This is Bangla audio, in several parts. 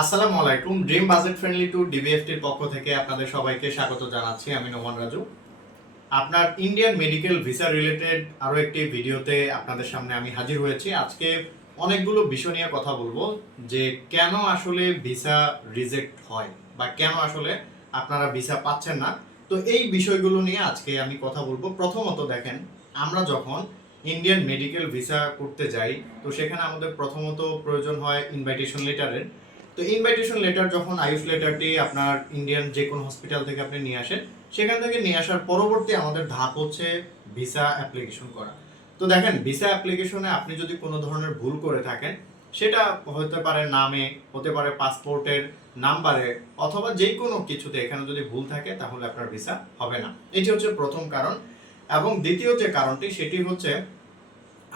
আসসালামু আলাইকুম। ড্রিম বাজেট ফ্রেন্ডলি টু ডিবিএফটির পক্ষ থেকে আপনাদের সবাইকে স্বাগত জানাচ্ছি। আমি নোমান রাজু। আপনার ইন্ডিয়ান মেডিকেল ভিসা রিলেটেড আরো একটি ভিডিওতে আপনাদের সামনে আমি হাজির হয়েছি। আজকে অনেকগুলো বিষয় নিয়ে কথা বলবো যে কেন আসলে ভিসা রিজেক্ট হয় বা কেন আসলে আপনারা ভিসা পাচ্ছেন না। তো এই বিষয়গুলো নিয়ে আজকে আমি কথা বলবো। প্রথমত দেখেন, আমরা যখন ইন্ডিয়ান মেডিকেল ভিসা করতে যাই তো সেখানে আমাদের প্রথমত প্রয়োজন হয় ইনভাইটেশন লেটারের। তো ইনভাইটেশন লেটার যখন আয়ুষ লেটারটি আপনার ইন্ডিয়ান যে কোনো হসপিটাল থেকে আপনি নিয়ে আসেন, সেখান থেকে নিয়ে আসার পরবর্তী আমাদের ধাপ হচ্ছে ভিসা অ্যাপ্লিকেশন করা। তো দেখেন, ভিসা অ্যাপ্লিকেশনে আপনি যদি কোনো ধরনের ভুল করে থাকেন, সেটা হতে পারে নামে, হতে পারে পাসপোর্টের নাম্বারে, অথবা যে কোনো কিছুতে এখানে যদি ভুল থাকে তাহলে আপনার ভিসা হবে না। এটি হচ্ছে প্রথম কারণ। এবং দ্বিতীয় যে কারণটি সেটি হচ্ছে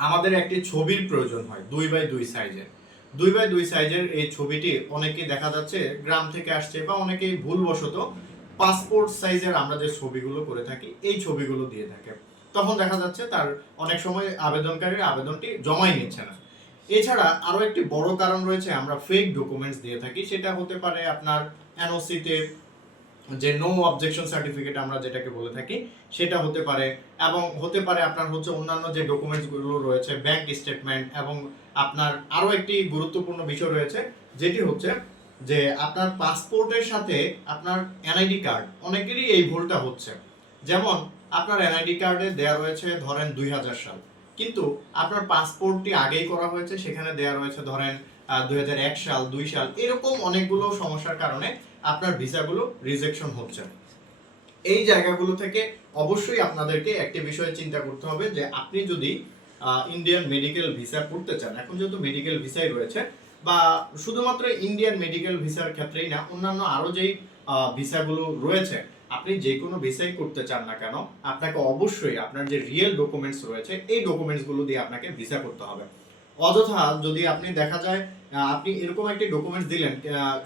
আমাদের একটি ছবির প্রয়োজন হয় 2x2 সাইজের। 2x2 সাইজের এই ছবিটি অনেকেই দেখা যাচ্ছে গ্রাম থেকে আসছে বা অনেকেই ভুলবশত পাসপোর্ট সাইজের আমরা যে ছবিগুলো করে থাকি এই ছবিগুলো দিয়ে থাকে। তখন দেখা যাচ্ছে তার অনেক সময় আবেদনকারীর আবেদনটি জমাই নিচ্ছে না। এছাড়া আরো একটি বড় কারণ রয়েছে, আমরা ফেক ডকুমেন্টস দিয়ে থাকি। সেটা হতে পারে আপনার এনওসিতে যে নো অবজেকশন সার্টিফিকেট আমরা যেটাকে বলে থাকি সেটা হতে পারে, এবং হতে পারে আপনার হচ্ছে অন্যান্য যে ডকুমেন্টসগুলো রয়েছে, ব্যাংক স্টেটমেন্ট, এবং আপনার আরো একটি গুরুত্বপূর্ণ বিষয় রয়েছে যেটি হচ্ছে যে আপনার পাসপোর্টের সাথে আপনার এনআইডি কার্ড। অনেকেরই এই ভুলটা হচ্ছে। যেমন আপনার এনআইডি কার্ডে দেয়া রয়েছে ধরেন 2000 সাল, কিন্তু আপনার পাসপোর্টটি আগেই করা হয়েছে, সেখানে দেয়া রয়েছে ধরেন 2001 সাল, 2 সাল। এরকম অনেকগুলো সমস্যার কারণে আপনার ভিসাগুলো রিজেকশন হচ্ছে। এই জায়গাগুলো থেকে অবশ্যই আপনাদেরকে একটি বিষয় চিন্তা করতে হবে যে আপনি যদি ইন্ডিয়ান মেডিকেল ভিসা করতে চান, এখন যেহেতু মেডিকেল ভিসাই রয়েছে, বা শুধুমাত্র ইন্ডিয়ান মেডিকেল ভিসার ক্ষেত্রেই না, অন্যান্য আরো যেই ভিসাগুলো রয়েছে, আপনি যে কোনো ভিসাই করতে চান না কেন, আপনাকে অবশ্যই আপনার যে রিয়েল ডকুমেন্টস রয়েছে এই ডকুমেন্টসগুলো দিয়ে আপনাকে ভিসা করতে হবে। অযথা যদি আপনি দেখা যায় আপনি এরকম একটি ডকুমেন্টস দিলেন,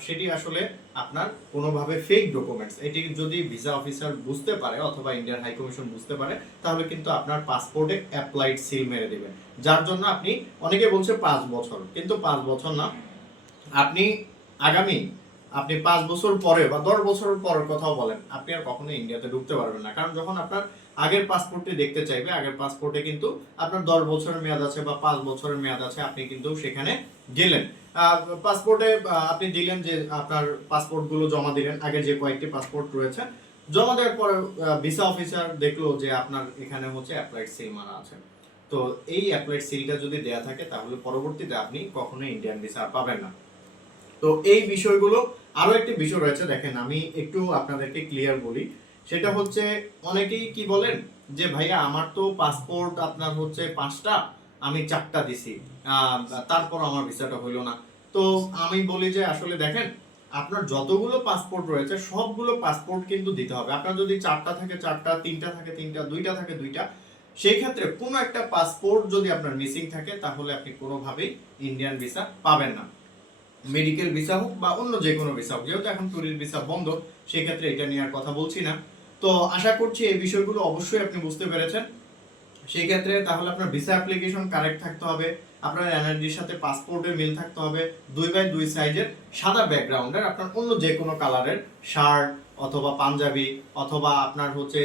সেটি আসলে আপনার কোনোভাবে ফেক ডকুমেন্টস, এটি যদি ভিসা অফিসার বুঝতে পারে অথবা ইন্ডিয়ান হাই কমিশন বুঝতে পারে, তাহলে কিন্তু আপনার পাসপোর্টে অ্যাপ্লাইড সিল মেরে দিবে। যার জন্য আপনি, অনেকে বলছে 5 বছর, কিন্তু 5 বছর না, আপনি আগামী আপনি 5 বছর পরে বা 10 বছর পরের কথাও বলেন, আপনি আর কখনো ইন্ডিয়াতে ঢুকতে পারবেন না। কারণ যখন আপনার আগের পাসপোর্টটি দেখতে চাইবে, আগের পাসপোর্টে কিন্তু আপনার 10 বছরের মেয়াদ আছে বা 5 বছরের মেয়াদ আছে, আপনি কিন্তু সেখানে গেলেন, পাসপোর্টে আপনি দিলেন যে আপনার পাসপোর্টগুলো জমা দিলেন, আগের যে কয়েকটি পাসপোর্ট রয়েছে জমা দেওয়ার পর ভিসা অফিসার দেখলো যে আপনার এখানে হচ্ছে অ্যাপ্লাইড সিল মারা আছে। তো এই অ্যাপ্লাইড সিলটা যদি দেয়া থাকে তাহলে পরবর্তীতে আপনি কখনোই ইন্ডিয়ান ভিসা পাবেন না। তো এই বিষয়গুলো, আরো একটি বিষয় রয়েছে, দেখেন আমি একটু আপনাদেরকে ক্লিয়ার বলি। সেটা হচ্ছে অনেকেই কি বলেন যে ভাইয়া আমার তো পাসপোর্ট আপনার হচ্ছে 5টা, আমি 4টা দিছি, তারপর আমার ভিসাটা হইলো না। তো আমি বলি যে আসলে দেখেন, আপনার যতগুলো পাসপোর্ট রয়েছে সবগুলো পাসপোর্ট কিন্তু দিতে হবে। আপনার যদি 4টা থাকে 4টা, 3টা থাকে 3টা, 2টা থাকে 2টা, সেই ক্ষেত্রে কোনো একটা পাসপোর্ট যদি আপনার মিসিং থাকে তাহলে আপনি কোনোভাবেই ইন্ডিয়ান ভিসা পাবেন না। মেডিকেল ভিসা হোক বা অন্য যে কোনো ভিসা হোক, যেহেতু এখন ট্যুরিস্ট ভিসা বন্ধ, সেই ক্ষেত্রে এটা নিয়ে আর কথা বলছি না। তো আশা করছি এই বিষয়গুলো অবশ্যই আপনি বুঝতে পেরেছেন। সেই ক্ষেত্রে তাহলে আপনার ভিসা অ্যাপ্লিকেশন কারেক্ট থাকতে হবে, আপনার এনআরডির সাথে পাসপোর্টের মিল থাকতে হবে, 2x2 সাইজের সাদা ব্যাকগ্রাউন্ডের, আপনার অন্য যে কোনো কালারের শার্ট অথবা পাঞ্জাবি অথবা আপনার হচ্ছে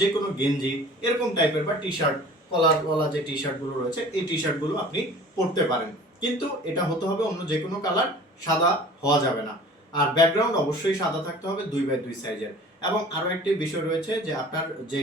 যে কোনো গেঞ্জি এরকম টাইপের, বা টি শার্ট, কলারওয়ালা যে টি শার্টগুলো রয়েছে এই টি শার্টগুলো আপনি পরতে পারেন, কিন্তু এটা হতে হবে অন্য যে কোনো কালার, সাদা হওয়া যাবে না। আর ব্যাকগ্রাউন্ড অবশ্যই সাদা থাকতে হবে 2x2 সাইজের। এবং আরো একটি বিষয় রয়েছে যে আপনার যে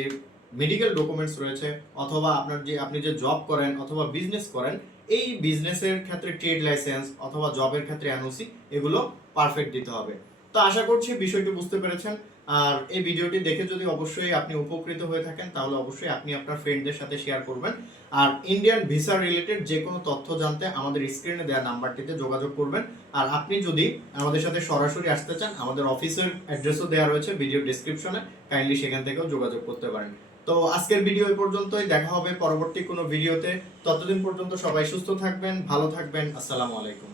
মেডিকেল ডকুমেন্টস রয়েছে, অথবা আপনার যে আপনি যে জব করেন অথবা বিজনেস করেন, এই বিজনেসের ক্ষেত্রে ট্রেড লাইসেন্স অথবা জবের ক্ষেত্রে এনওসি, এগুলো পারফেক্ট দিতে হবে। তো আশা করছি বিষয়টি বুঝতে পেরেছেন। আর এই ভিডিওটি দেখে যদি অবশ্যই আপনি উপকৃত হয়ে থাকেন তাহলে অবশ্যই আপনি আপনার ফ্রেন্ডদের সাথে শেয়ার করবেন। আর ইন্ডিয়ান ভিসা রিলেটেড যে কোনো তথ্য জানতে আমাদের স্ক্রিনে দেওয়া নাম্বারটিতে যোগাযোগ করবেন। আর আপনি যদি আমাদের সাথে সরাসরি আসতে চান, আমাদের অফিসের অ্যাড্রেসও দেওয়া রয়েছে ভিডিও ডেসক্রিপশনে, কাইন্ডলি সেখান থেকেও যোগাযোগ করতে পারেন। তো আজকের ভিডিও এই পর্যন্তই, দেখা হবে পরবর্তী কোনো ভিডিওতে। ততদিন পর্যন্ত সবাই সুস্থ থাকবেন, ভালো থাকবেন। আসসালামু আলাইকুম।